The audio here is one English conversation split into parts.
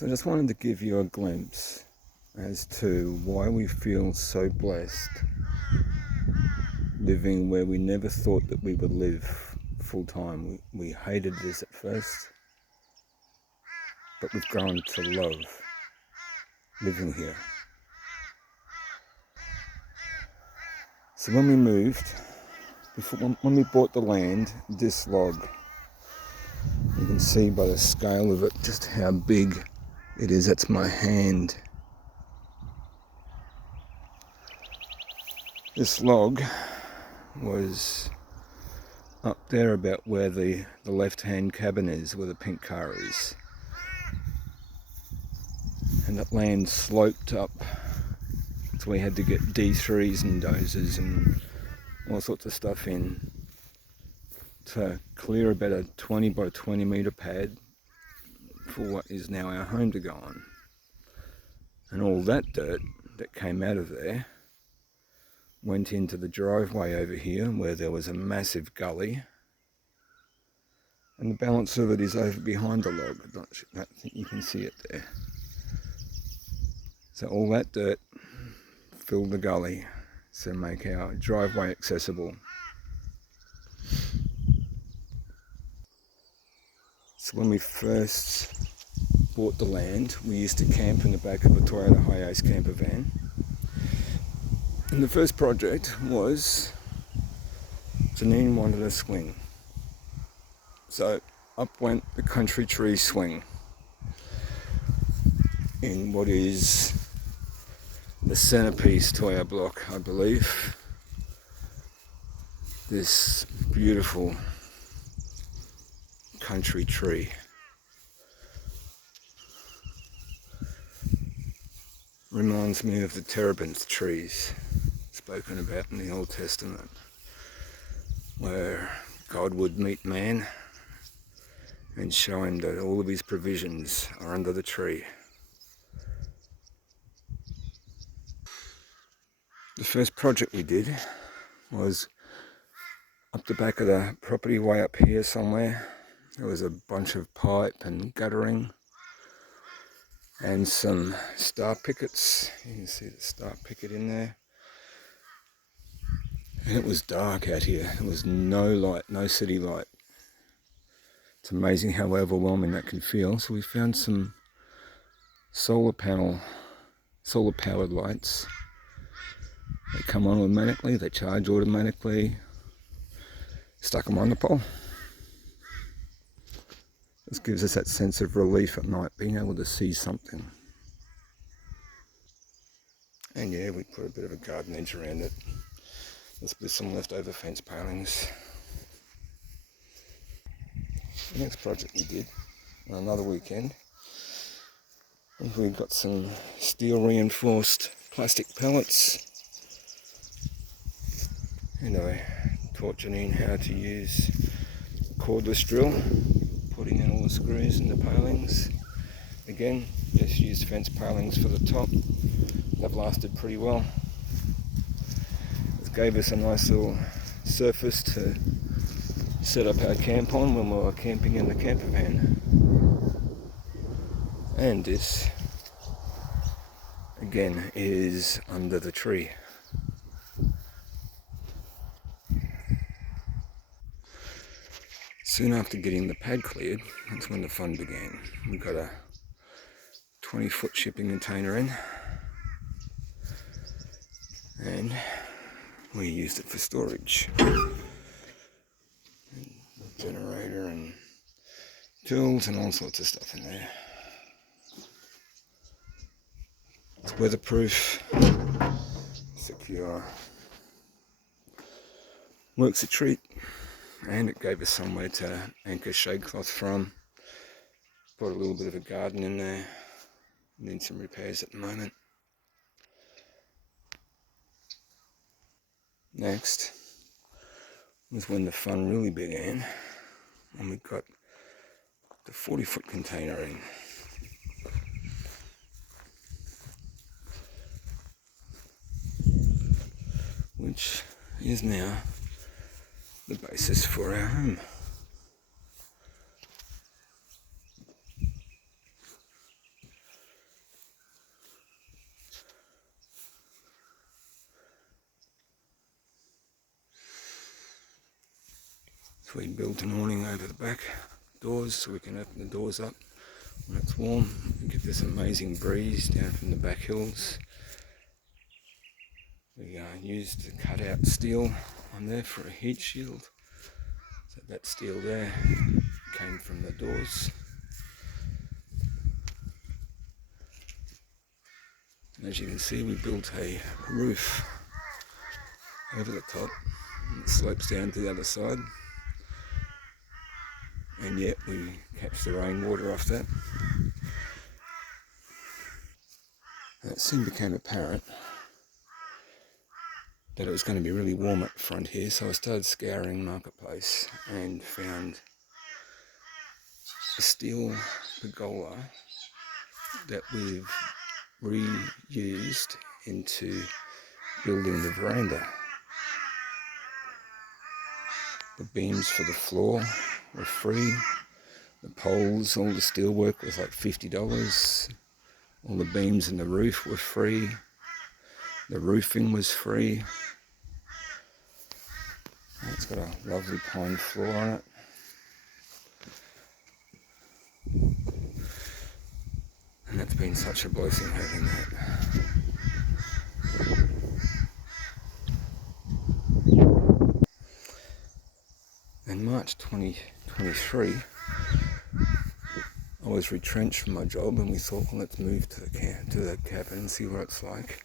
So I just wanted to give you a glimpse as to why we feel so blessed living where we never thought that we would live full time. We hated this at first, but we've grown to love living here. So when we moved, when we bought the land, this log, you can see by the scale of it just how big it is. That's my hand. This log was up there about where the left-hand cabin is, where the pink car is. And that land sloped up, so we had to get D3s and dozers and all sorts of stuff in to clear about a 20 by 20 metre pad for what is now our home to go on. And all that dirt that came out of there went into the driveway over here where there was a massive gully, and the balance of it is over behind the log. I think you can see it there. So all that dirt filled the gully to make our driveway accessible. So when we first bought the land, we used to camp in the back of a Toyota Hiace camper van. And the first project was Janine wanted a swing. So up went the country tree swing in what is the centerpiece to our block, I believe. This beautiful country tree. Reminds me of the terebinth trees spoken about in the Old Testament, where God would meet man and show him that all of his provisions are under the tree. The first project we did was up the back of the property, way up here somewhere. There was a bunch of pipe and guttering and some star pickets. You can see the star picket in there. And it was dark out here. There was no light, no city light. It's amazing how overwhelming that can feel. So we found some solar powered lights. They come on automatically, they charge automatically. Stuck them on the pole. This gives us that sense of relief at night, being able to see something. And yeah, we put a bit of a garden edge around it. With some leftover fence palings. The next project we did on another weekend, we got some steel reinforced plastic pallets, and I taught Janine how to use a cordless drill, putting in all the screws and the palings. Again, just used fence palings for the top. They've lasted pretty well. It gave us a nice little surface to set up our camp on when we were camping in the camper van. And this, again, is under the tree. Soon after getting the pad cleared, that's when the fun began. We got a 20-foot shipping container in, and we used it for storage. Generator and tools and all sorts of stuff in there. It's weatherproof, secure, works a treat, and it gave us somewhere to anchor shade cloth from. Got a little bit of a garden in there. Need some repairs at the moment. Next was when the fun really began, and we got the 40-foot container in. Which is now the basis for our home. So we built an awning over the back doors so we can open the doors up when it's warm and get this amazing breeze down from the back hills. We used the cut out steel on there for a heat shield. So that steel there came from the doors. And as you can see, we built a roof over the top and it slopes down to the other side. And yet we catch the rainwater off that. And it soon became apparent that it was going to be really warm at the front here, so I started scouring Marketplace and found a steel pergola that we've reused into building the veranda. The beams for the floor were free, the poles, all the steel work was like $50, all the beams in the roof were free, the roofing was free. It's got a lovely pine floor on it. And that's been such a blessing having that. In March 2023, I was retrenched from my job and we thought, well, let's move to the cabin and see what it's like.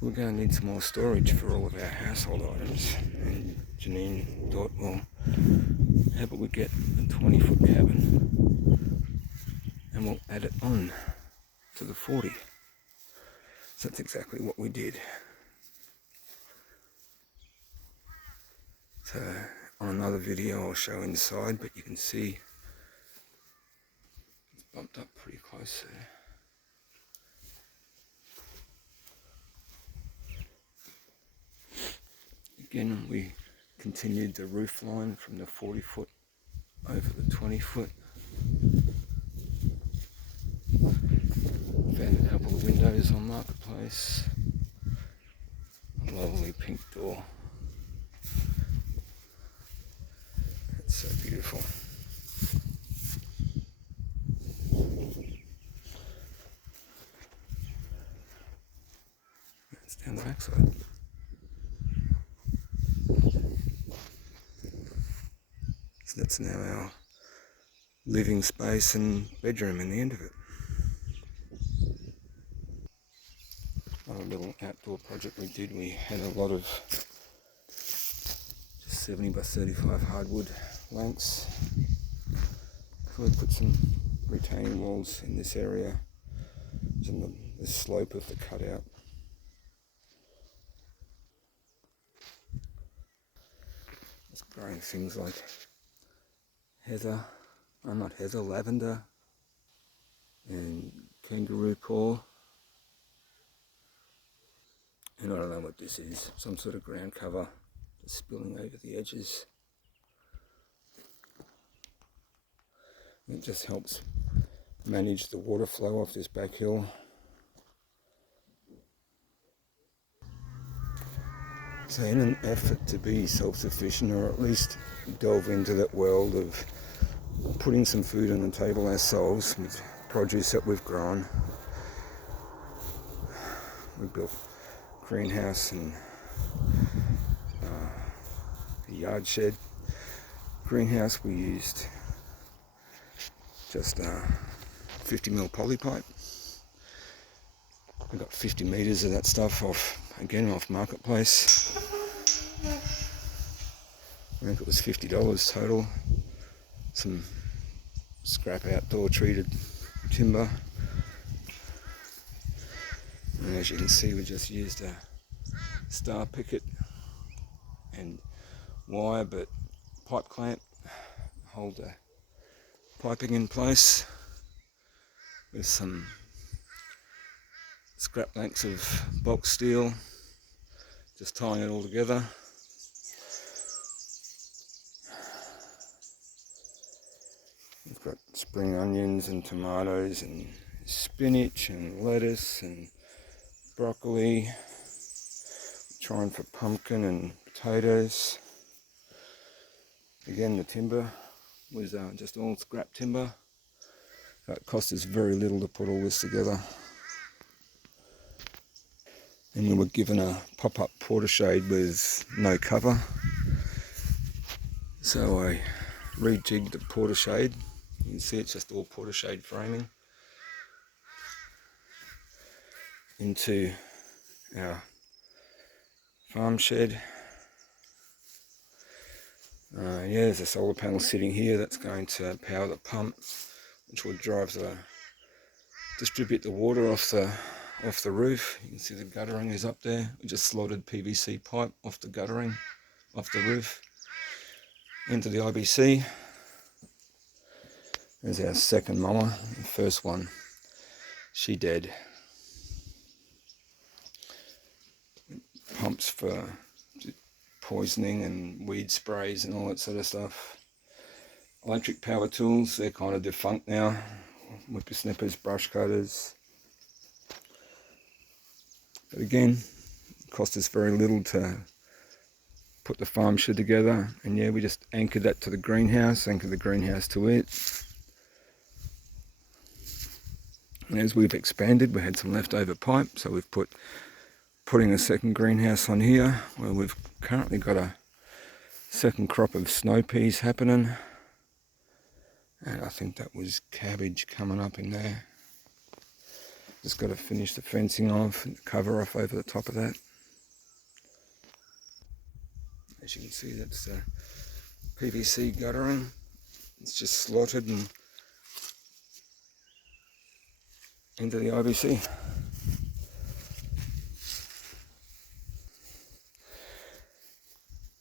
We're going to need some more storage for all of our household items. And Janine thought, well, how about we get a 20-foot cabin and we'll add it on to the 40. So that's exactly what we did. So on another video I'll show inside, but you can see it's bumped up pretty close there. Again, we continued the roof line from the 40-foot over the 20-foot. Found a couple of windows on Marketplace. A lovely pink door. It's so beautiful. That's down the backside. So that's now our living space and bedroom in the end of it. Another little outdoor project we did, we had a lot of just 70 by 35 hardwood planks. So we put some retaining walls in this area, on the slope of the cutout. It's growing things like lavender and kangaroo paw. And I don't know what this is, some sort of ground cover just spilling over the edges. It just helps manage the water flow off this back hill. So in an effort to be self-sufficient, or at least delve into that world of putting some food on the table ourselves with produce that we've grown, we built a greenhouse and a yard shed. Greenhouse we used just 50mm poly pipe. I got 50 metres of that stuff off Marketplace. I think it was $50 total. Some scrap outdoor treated timber. And as you can see, we just used a star picket and wire, but pipe clamp, hold the piping in place with some scrap lengths of box steel, just tying it all together. We've got spring onions and tomatoes and spinach and lettuce and broccoli, trying for pumpkin and potatoes. Again, the timber was just all scrap timber. It cost us very little to put all this together. And we were given a pop-up porter shade with no cover. So I rejigged the porter shade. You can see it's just all porter shade framing into our farm shed. Yeah, there's a solar panel sitting here that's going to power the pump, which will distribute the water off the roof. You can see the guttering is up there. We just slotted PVC pipe off the guttering, off the roof, into the IBC. There's our second mama. The first one, she dead. Pumps for poisoning and weed sprays and all that sort of stuff. Electric power tools, they're kind of defunct now. Whippersnippers, brush cutters. But again, it cost us very little to put the farm shed together. And yeah, we just anchored that to the greenhouse, anchored the greenhouse to it. And as we've expanded, we had some leftover pipe, so we've putting a second greenhouse on here, where we've currently got a second crop of snow peas happening. And I think that was cabbage coming up in there. Just got to finish the fencing off and the cover off over the top of that. As you can see, that's PVC guttering. It's just slotted and into the IBC.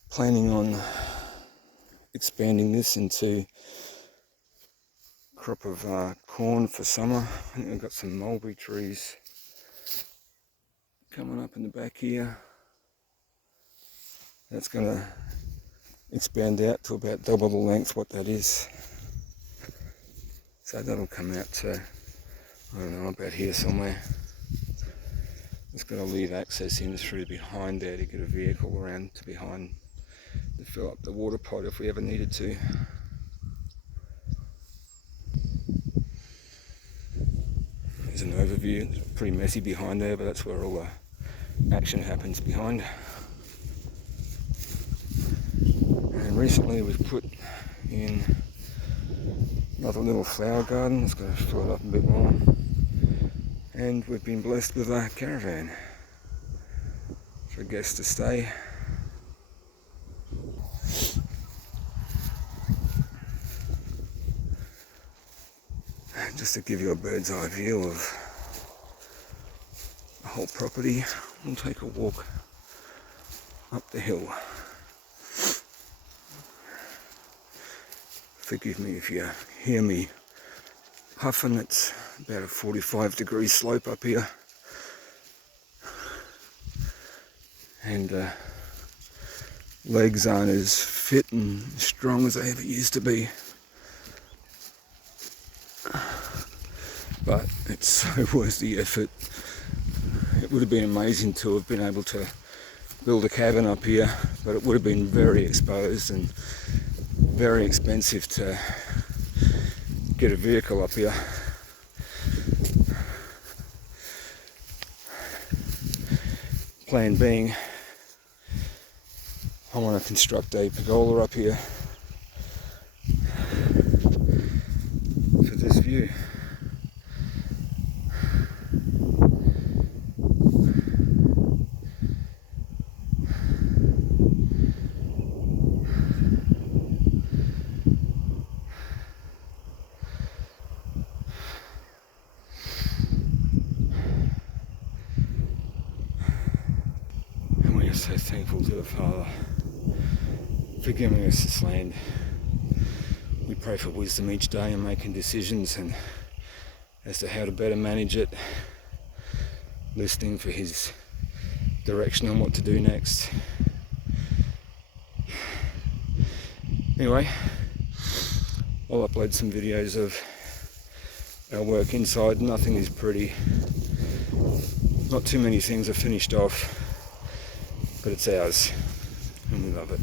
Planning on expanding this into a crop of corn for summer. I think we've got some mulberry trees coming up in the back here. That's going to expand out to about double the length what that is. So that'll come out to, I don't know, about here somewhere. Just got to leave access in through behind there to get a vehicle around to behind to fill up the water pot if we ever needed to. There's an overview. It's pretty messy behind there, but that's where all the action happens behind. And recently we've put in another little flower garden. It's going to fill it up a bit more. And we've been blessed with a caravan for guests to stay. Just to give you a bird's eye view of the whole property, we'll take a walk up the hill. Forgive me if you hear me huffing. It's about a 45-degree slope up here, and legs aren't as fit and strong as they ever used to be. But it's so worth the effort. It would have been amazing to have been able to build a cabin up here, but it would have been very exposed and very expensive to get a vehicle up here. Plan being, I want to construct a pergola up here for this view. So thankful to the Father for giving us this land. We pray for wisdom each day in making decisions and as to how to better manage it, listening for His direction on what to do next. Anyway, I'll upload some videos of our work inside. Nothing is pretty. Not too many things are finished off. But it's ours, and we love it.